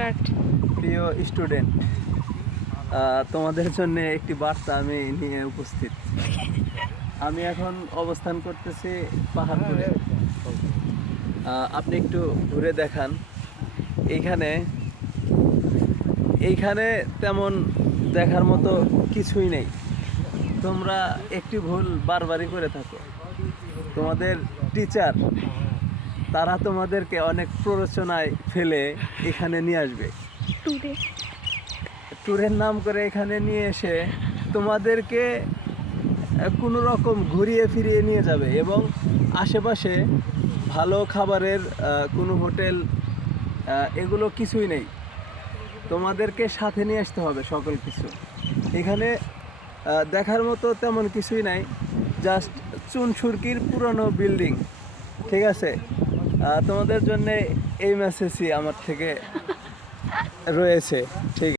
Start. প্রিয় student, তোমাদের জন্য একটি বার্তা আমি নিয়ে উপস্থিত। আমি এখন অবস্থান করতেছি পাহাড়পুরে। আপনি একটু ঘুরে দেখান। এইখানে এইখানে তেমন দেখার মতো কিছুই নেই। তোমরা একটি ভুল বারবারই করে থাকো। তোমাদের টিচার তারা তোমাদেরকে অনেক প্ররোচনায় ফেলে এখানে নিয়ে আসবে। ট্যুরে ট্যুরের নাম করে এখানে নিয়ে এসে তোমাদেরকে কোনো রকম ঘুরিয়ে ফিরিয়ে নিয়ে যাবে এবং আশেপাশে ভালো খাবারের কোনো হোটেল এগুলো কিছুই নেই। তোমাদেরকে সাথে নিয়ে আসতে হবে সকল কিছু। এখানে দেখার মতো তেমন কিছুই নাই, জাস্ট চুনসুরকির পুরনো বিল্ডিং। ঠিক আছে, তোমাদের জন্য এই মেসেজই আমার থেকে রয়েছে। ঠিক।